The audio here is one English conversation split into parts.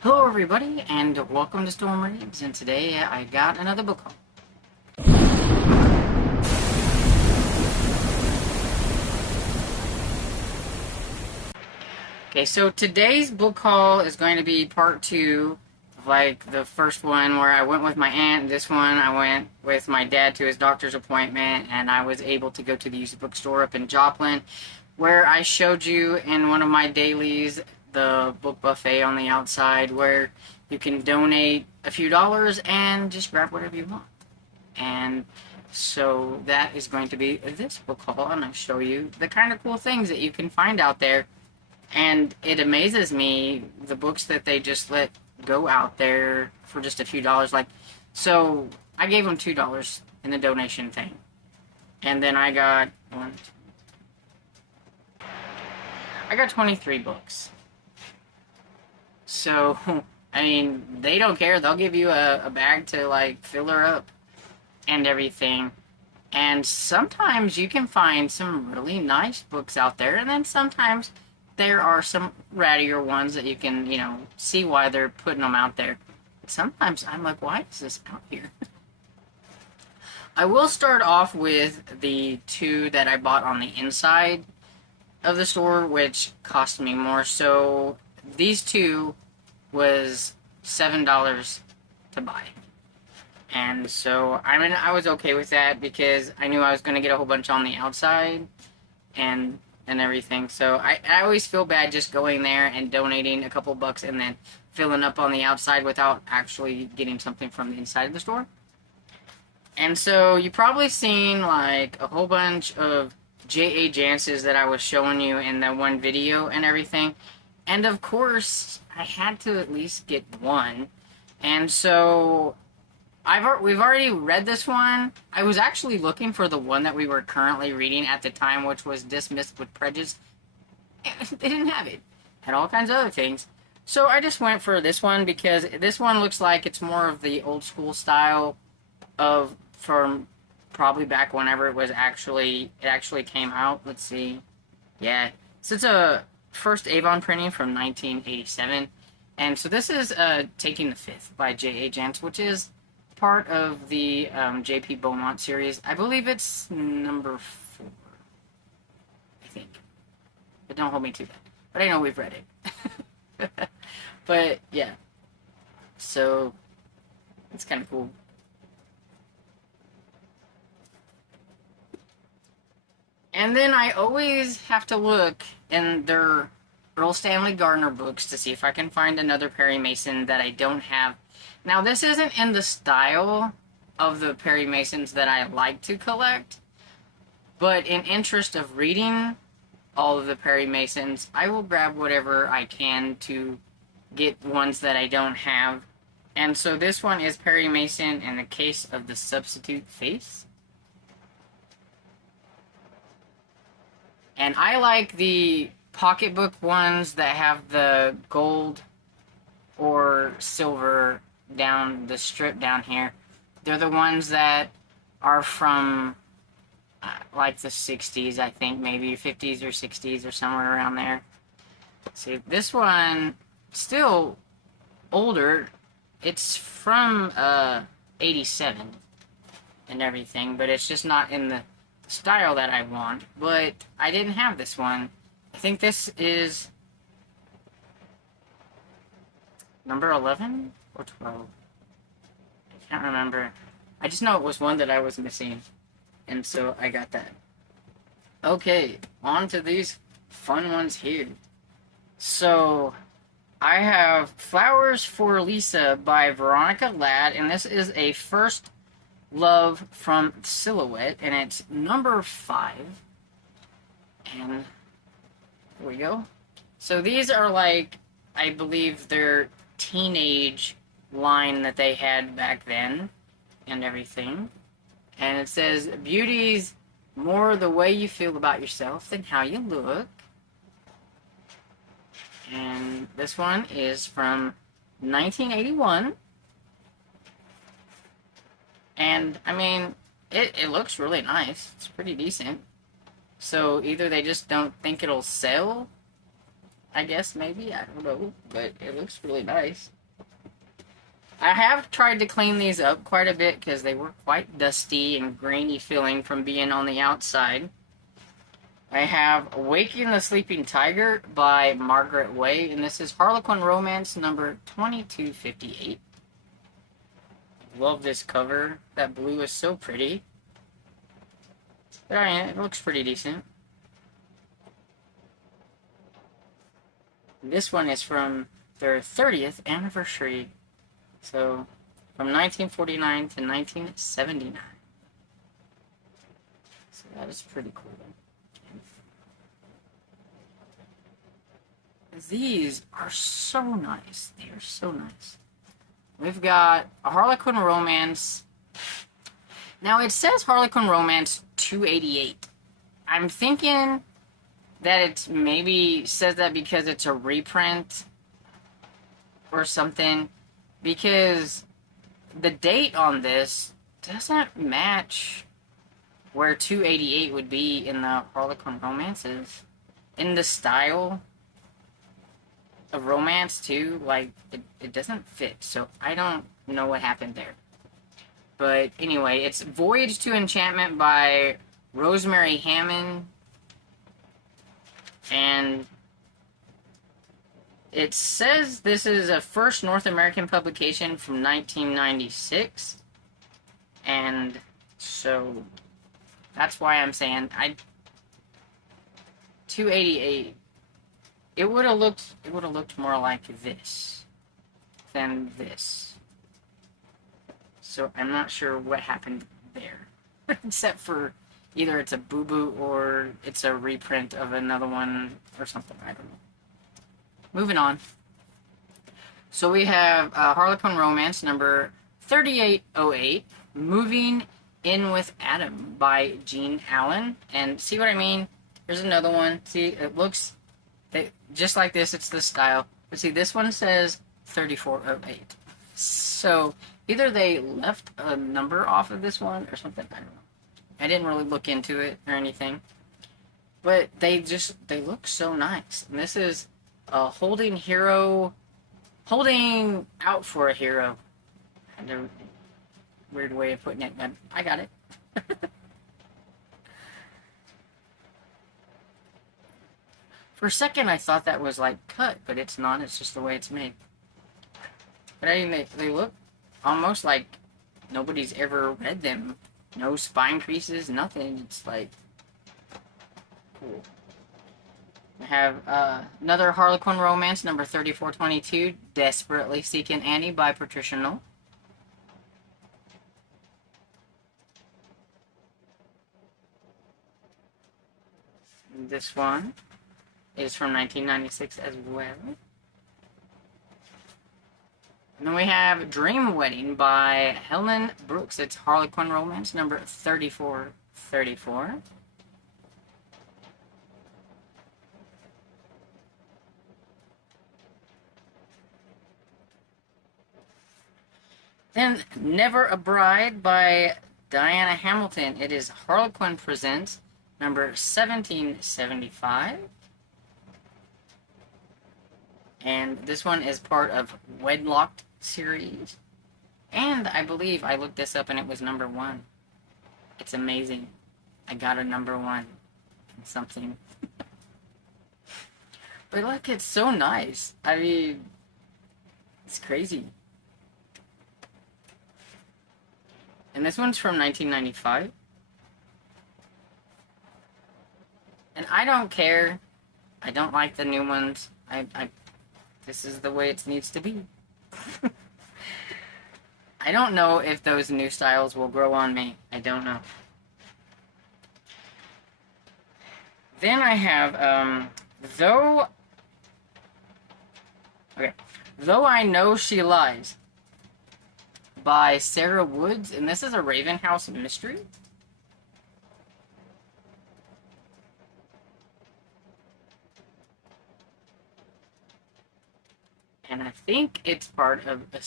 Hello everybody, and welcome to Storm Reads, and today I got another book haul. Okay, so today's book haul is going to be part two of like the first one where I went with my aunt. This one I went with my dad to his doctor's appointment, and I was able to go to the used bookstore up in Joplin, where I showed you in one of my dailies the book buffet on the outside where you can donate a few dollars and just grab whatever you want. And so that is going to be this book haul, and I'll show you the kind of cool things that you can find out there. And it amazes me, the books that they just let go out there for just a few dollars. Like, so I gave them $2 in the donation thing. And then I got I got 23 books. So, I mean, they don't care. They'll give you a bag to, like, fill her up and everything. And sometimes you can find some really nice books out there, and then sometimes there are some rattier ones that you can, see why they're putting them out there. But sometimes I'm like, why is this out here? I will start off with the two that I bought on the inside of the store, which cost me more. So these two was $7 to buy. And so, I mean, I was okay with that because I knew I was going to get a whole bunch on the outside and everything. So I always feel bad just going there and donating a couple bucks and then filling up on the outside without actually getting something from the inside of the store. And so you probably seen like a whole bunch of J.A. Jance's that I was showing you in that one video and everything. And of course, I had to at least get one. And so we've already read this one. I was actually looking for the one that we were currently reading at the time, which was Dismissed with Prejudice. They didn't have it. Had all kinds of other things. So I just went for this one because this one looks like it's more of the old school style of from probably back whenever it actually came out. Let's see. Yeah. So it's a first Avon printing from 1987. And so this is Taking the Fifth by J.A. Jance, which is part of the J.P. Beaumont series. I believe it's number 4, I think. But don't hold me to that. But I know we've read it. But, yeah. So, it's kind of cool. And then I always have to look in their Earl Stanley Gardner books to see if I can find another Perry Mason that I don't have. Now, this isn't in the style of the Perry Masons that I like to collect, but in interest of reading all of the Perry Masons, I will grab whatever I can to get ones that I don't have. And so this one is Perry Mason in the Case of the Substitute Face. And I like the pocketbook ones that have the gold or silver down the strip down here. They're the ones that are from like the 60s, I think, maybe 50s or 60s or somewhere around there. See, this one, still older. It's from 87 and everything, but it's just not in the style that I want. But I didn't have this one. I think this is number 11 or 12. I can't remember. I just know it was one that I was missing, and so I got that. Okay, on to these fun ones here. So, I have Flowers for Lisa by Veronica Ladd, and this is a first love from Silhouette, and it's number 5. And there we go. So these are like, I believe they're teenage line that they had back then and everything. And it says, beauty's more the way you feel about yourself than how you look. And this one is from 1981. And, I mean, it looks really nice. It's pretty decent. So either they just don't think it'll sell. I guess, maybe. I don't know. But it looks really nice. I have tried to clean these up quite a bit because they were quite dusty and grainy feeling from being on the outside. I have Waking the Sleeping Tiger by Margaret Way, and this is Harlequin Romance number 2258. Love this cover. That blue is so pretty. But it looks pretty decent. This one is from their 30th anniversary. So, from 1949 to 1979. So that is pretty cool. These are so nice. They are so nice. We've got a Harlequin Romance. Now, it says Harlequin Romance 288. I'm thinking that it maybe says that because it's a reprint or something. Because the date on this doesn't match where 288 would be in the Harlequin Romances. In the style of romance, too, like, it doesn't fit. So, I don't know what happened there. But, anyway, it's Voyage to Enchantment by Rosemary Hammond. And it says this is a first North American publication from 1996. And so, that's why I'm saying, 288... It would have looked more like this than this. So I'm not sure what happened there. Except for either it's a boo-boo or it's a reprint of another one or something. I don't know. Moving on. So we have Harlequin Romance number 3808, Moving In with Adam by Jean Allen. And see what I mean? Here's another one. See, it looks... just like this, it's the style. But see, this one says 3408. So, either they left a number off of this one or something. I don't know. I didn't really look into it or anything. But they look so nice. And this is a holding out for a hero. I had a weird way of putting it, but I got it. For a second, I thought that was, like, cut, but it's not. It's just the way it's made. But I mean, they look almost like nobody's ever read them. No spine creases, nothing. It's, like, cool. I have another Harlequin Romance, number 3422, Desperately Seeking Annie by Patricia Knoll. This one is from 1996 as well. And then we have Dream Wedding by Helen Brooks. It's Harlequin Romance number 3434. Then Never a Bride by Diana Hamilton. It is Harlequin Presents number 1775. And this one is part of Wedlocked series. And I believe I looked this up and it was number 1. It's amazing. I got a number 1 in something. But look, it's so nice. I mean, it's crazy. And this one's from 1995. And I don't care. I don't like the new ones. This is the way it needs to be. I don't know if those new styles will grow on me. I don't know. Then I have, Though I Know She Lies by Sarah Woods, and this is a Raven House mystery. And I think it's part of a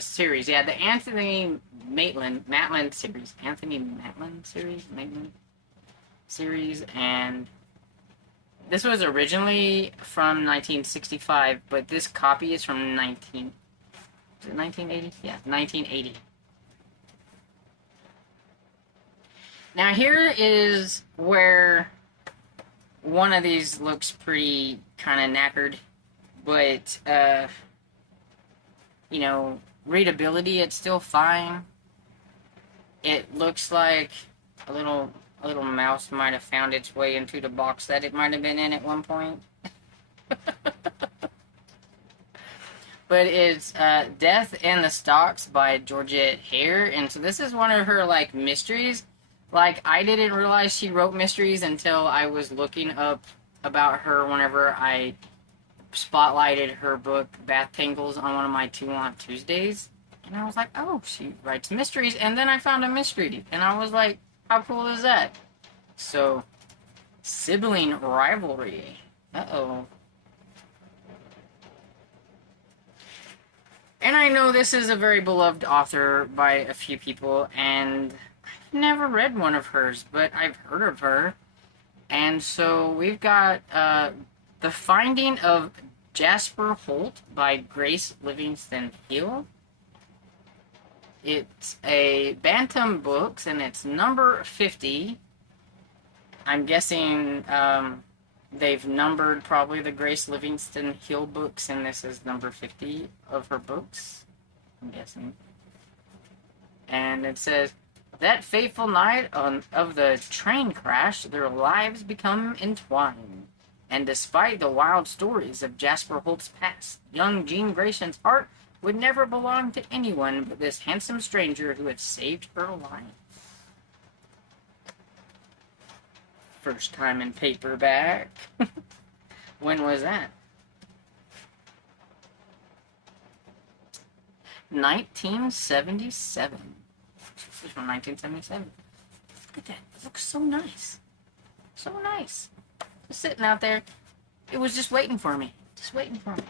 series. Yeah, the Anthony Maitland series. Anthony Maitland series? Maitland series, and This was originally from 1965, but this copy is from 1980? Yeah, 1980. Now here is where one of these looks pretty kind of knackered, but, you know, readability, it's still fine. It looks like a little mouse might have found its way into the box that it might have been in at one point. But it's Death in the Stocks by Georgette Hare, and so this is one of her, like, mysteries. Like, I didn't realize she wrote mysteries until I was looking up about her whenever I spotlighted her book, Bath Tangles, on one of my Two on Tuesdays. And I was like, oh, she writes mysteries. And then I found a mystery. And I was like, how cool is that? So, sibling rivalry. Uh-oh. And I know this is a very beloved author by a few people, and I've never read one of hers, but I've heard of her. And so we've got The Finding of Jasper Holt by Grace Livingston Hill. It's a Bantam Books, and it's number 50. I'm guessing they've numbered probably the Grace Livingston Hill books, and this is number 50 of her books, I'm guessing. And it says, that fateful night of the train crash, their lives become entwined. And despite the wild stories of Jasper Holt's past, young Jean Grayson's heart would never belong to anyone but this handsome stranger who had saved her life. First time in paperback. When was that? 1977. This is from 1977. Look at that. It looks so nice. So nice. Just sitting out there. It was just waiting for me. Just waiting for me.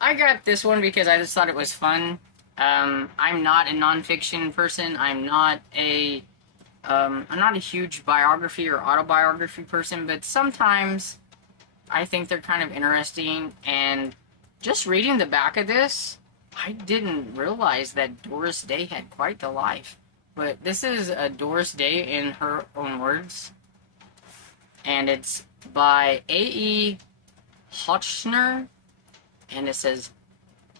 I got this one because I just thought it was fun. I'm not a nonfiction person. I'm not a huge biography or autobiography person, but sometimes I think they're kind of interesting, and just reading the back of this, I didn't realize that Doris Day had quite the life. But this is a Doris Day in her own words, and it's by A.E. Hotchner, and it says,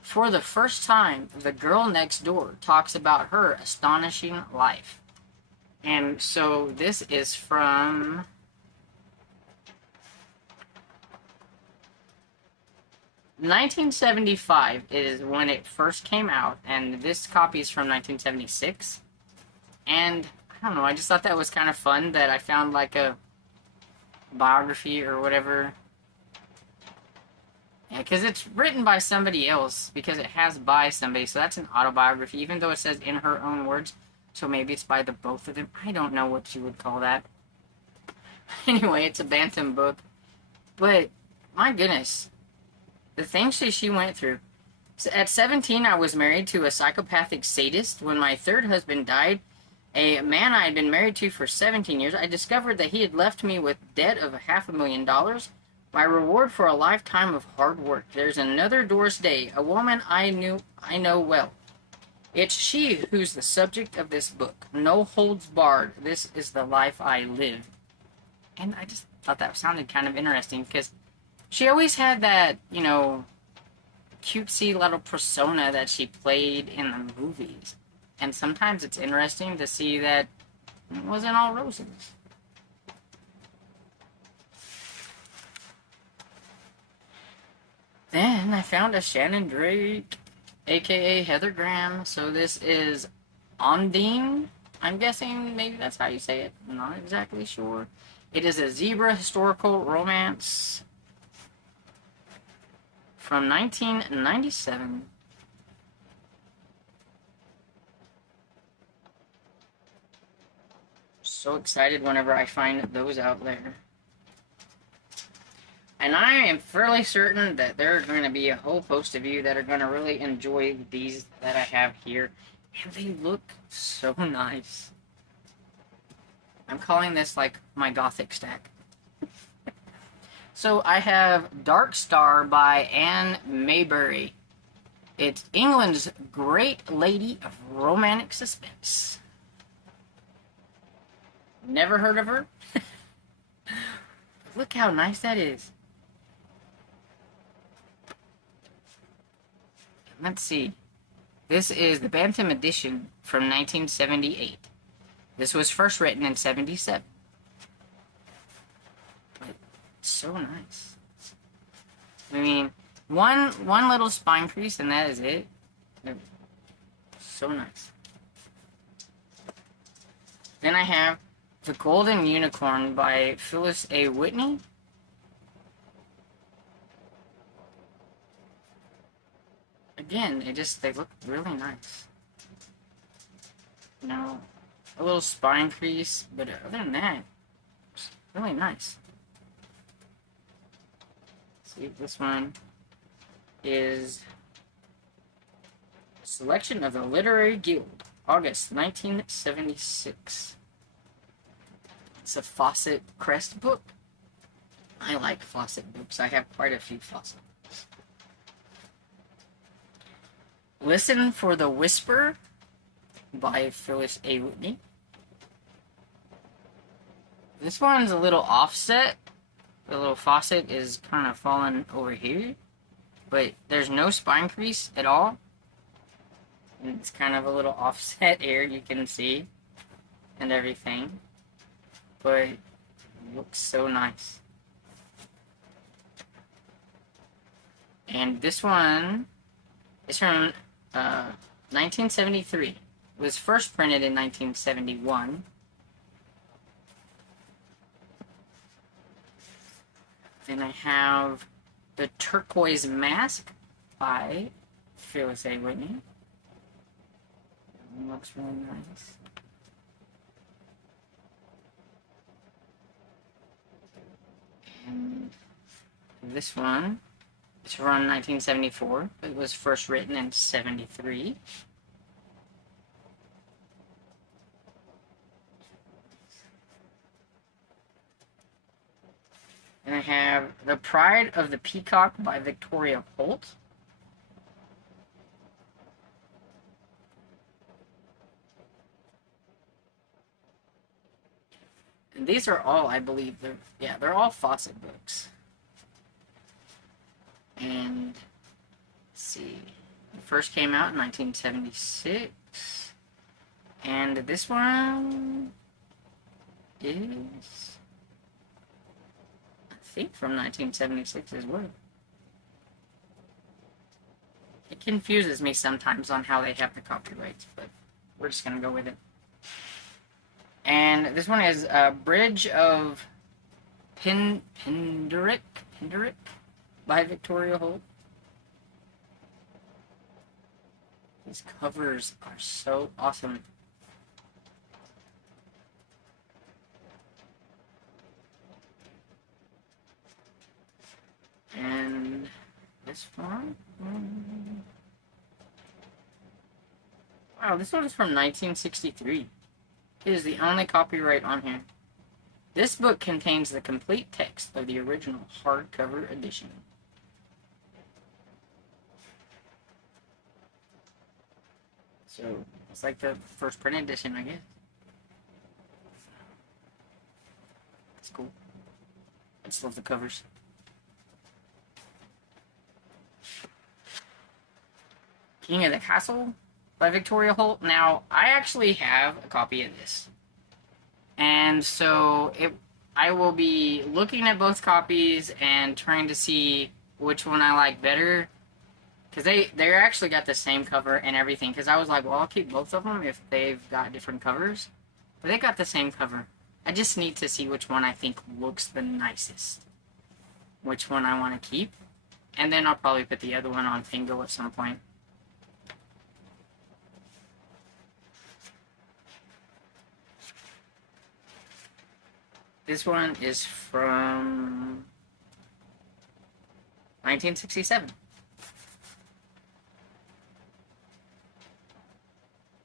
for the first time, the girl next door talks about her astonishing life. And so this is from 1975 is when it first came out, and this copy is from 1976. And I don't know, I just thought that was kind of fun that I found like a biography or whatever. Yeah, because it's written by somebody else, because it has by somebody, so that's an autobiography, even though it says in her own words. So maybe it's by the both of them. I don't know what you would call that. Anyway, it's a Bantam book. But, my goodness. The things she went through. So at 17, I was married to a psychopathic sadist. When my third husband died, a man I had been married to for 17 years, I discovered that he had left me with debt of $500,000. My reward for a lifetime of hard work. There's another Doris Day, a woman I know well. It's she who's the subject of this book. No holds barred. This is the life I live. And I just thought that sounded kind of interesting, because she always had that, you know, cutesy little persona that she played in the movies. And sometimes it's interesting to see that it wasn't all roses. Then I found a Shannon Drake, aka Heather Graham. So this is Ondine. I'm guessing maybe that's how you say it. I'm not exactly sure. It is a zebra historical romance from 1997. So excited whenever I find those out there. And I am fairly certain that there are going to be a whole host of you that are going to really enjoy these that I have here. And they look so nice. I'm calling this like my gothic stack. So I have Dark Star by Anne Maybury. It's England's great lady of romantic suspense. Never heard of her? Look how nice that is. Let's see. This is the Bantam edition from 1978. This was first written in 77. But it's so nice. I mean, one little spine crease and that is it. So nice. Then I have The Golden Unicorn by Phyllis A. Whitney. Again, they look really nice. You know, a little spine crease, but other than that, it's really nice. See, this one is Selection of the Literary Guild, August 1976. It's a Fawcett Crest book. I like Fawcett books. I have quite a few Fawcett books. Listen for the Whisper by Phyllis A. Whitney. This one's a little offset. The little faucet is kind of falling over here, but there's no spine crease at all. And it's kind of a little offset here, you can see, and everything. But it looks so nice. And this one is from 1973. It was first printed in 1971. Then I have The Turquoise Mask by Phyllis A. Whitney. It looks really nice. And this one is from 1974. It was first written in 73. And I have The Pride of the Peacock by Victoria Holt. And these are all, I believe, they're all Fawcett books. And, let's see, it first came out in 1976. And this one is, I think, from 1976 as well. It confuses me sometimes on how they have the copyrights, but we're just going to go with it. And this one is Bridge of Pindaric by Victoria Holt. These covers are so awesome. And this one? Wow, this one is from 1963. It is the only copyright on here. This book contains the complete text of the original hardcover edition. So, it's like the first print edition, I guess. It's cool. I just love the covers. King of the Castle by Victoria Holt. Now, I actually have a copy of this. And so, I will be looking at both copies and trying to see which one I like better. Because they actually got the same cover and everything. Because I was like, well, I'll keep both of them if they've got different covers. But they got the same cover. I just need to see which one I think looks the nicest. Which one I want to keep. And then I'll probably put the other one on Fingo at some point. This one is from 1967.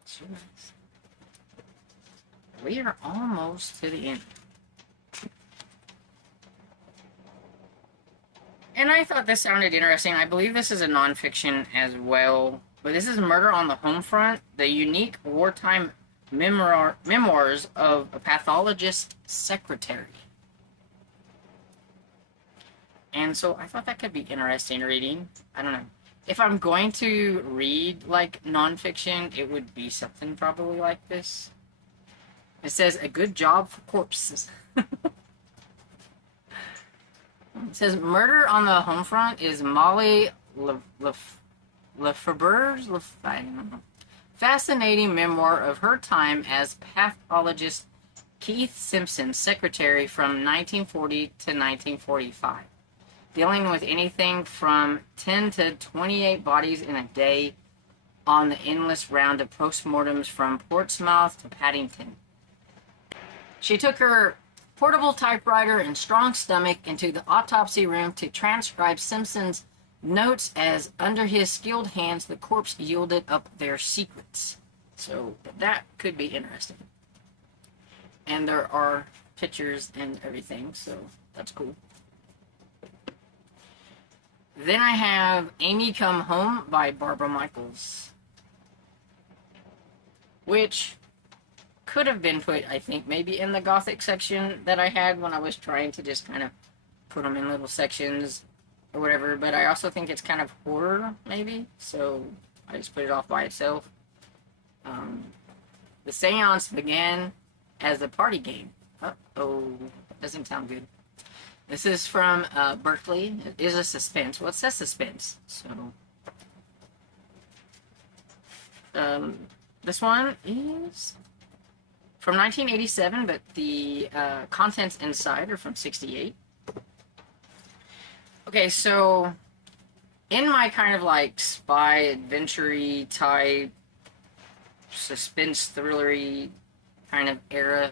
So nice. We are almost to the end. And I thought this sounded interesting. I believe this is a nonfiction as well. But this is Murder on the Home Front, the unique wartime memoirs of a pathologist secretary. And so I thought that could be interesting reading. I don't know. If I'm going to read, like, nonfiction, it would be something probably like this. It says, a good job for corpses. It says, Murder on the Home Front is Molly Lefebure's fascinating memoir of her time as pathologist Keith Simpson's secretary from 1940 to 1945. Dealing with anything from 10 to 28 bodies in a day on the endless round of postmortems from Portsmouth to Paddington. She took her portable typewriter and strong stomach into the autopsy room to transcribe Simpson's notes as under his skilled hands the corpse yielded up their secrets. So that could be interesting. And there are pictures and everything, so that's cool. Then I have Amy Come Home by Barbara Michaels, which could have been put, I think, maybe in the Gothic section that I had when I was trying to just kind of put them in little sections or whatever, but I also think it's kind of horror, maybe, so I just put it off by itself. The seance began as a party game. Uh-oh, that doesn't sound good. This is from Berkeley. It is a suspense. Well, it says suspense. So, this one is from 1987, but the contents inside are from 1968. Okay, so in my kind of like spy adventure-y type suspense thrillery kind of era,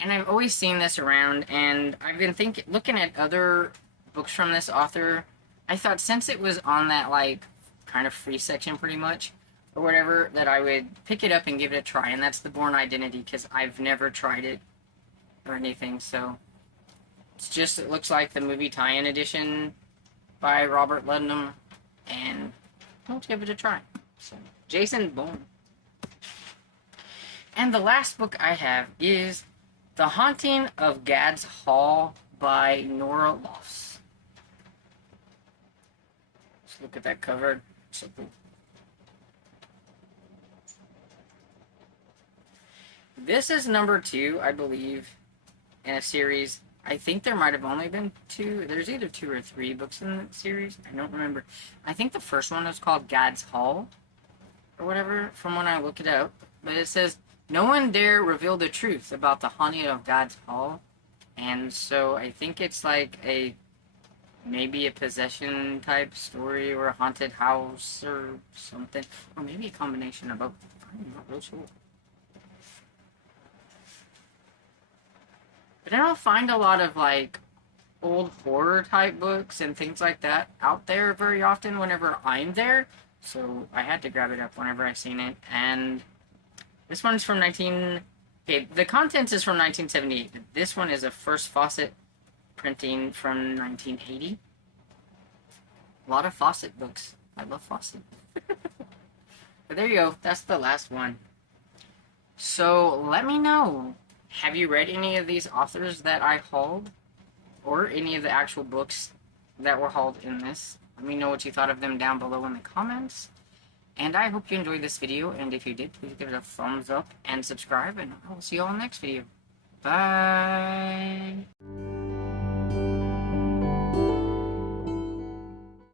and I've always seen this around, and I've been looking at other books from this author. I thought since it was on that, like, kind of free section pretty much, or whatever, that I would pick it up and give it a try, and that's The Bourne Identity, because I've never tried it or anything, so it's just, it looks like the movie tie-in edition by Robert Ludlum, and let's give it a try. So, Jason Bourne. And the last book I have is The Haunting of Gad's Hall by Nora Lofts. Let's look at that cover. So cool. This is number 2, I believe, in a series. I think there might have only been 2. There's either 2 or 3 books in the series. I don't remember. I think the first one was called Gad's Hall, or whatever, from when I looked it up. But it says, no one dare reveal the truth about the haunting of Gad's Hall. And so I think it's like maybe a possession type story or a haunted house or something. Or maybe a combination of both. I'm not real sure. But I don't find a lot of like old horror type books and things like that out there very often whenever I'm there. So I had to grab it up whenever I seen it. And this one's from okay, the contents is from 1978. But this one is a First Fawcett printing from 1980. A lot of Fawcett books. I love Fawcett. But there you go. That's the last one. So let me know. Have you read any of these authors that I hauled? Or any of the actual books that were hauled in this? Let me know what you thought of them down below in the comments. And I hope you enjoyed this video, and if you did, please give it a thumbs up and subscribe, and I will see you all in the next video. Bye!